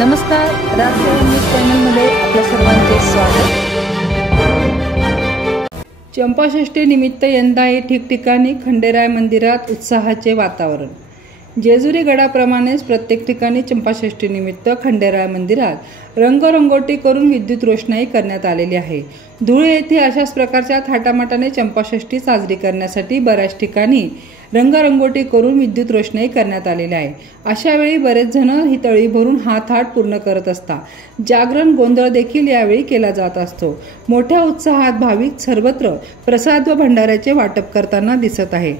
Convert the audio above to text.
नमस्कार, राजसेवा न्यूज चॅनलमध्ये आपल्या सर्वांचे स्वागत। चंपाषष्ठी निमित्त यंदाही ठिकठिकाणी खंडेराय मंदिरात उत्साहाचे वातावरण। जेजुरी गडाप्रमाणेच प्रत्येक ठिकाणी चंपाषष्ठी निमित्त खंडेराय मंदिरात रंगरंगोटी करून विद्युत रोषणाई करण्यात आलेली आहे। धुळे येथे अशाच प्रकारच्या थाटामाटाने चंपाषष्ठी साजरी करण्यासाठी बऱ्याच ठिकाणी रंगरंगोटी करून विद्युत रोषणाई करण्यात आलेली आहे। अशा वेळी बरेच जण ही तळी भरून हा थाट पूर्ण करत असतात। जागरण गोंधळ देखील यावेळी केला जात असतो। मोठ्या उत्साहात भाविक सर्वत्र प्रसाद व भंडाऱ्याचे वाटप करताना दिसत आहे।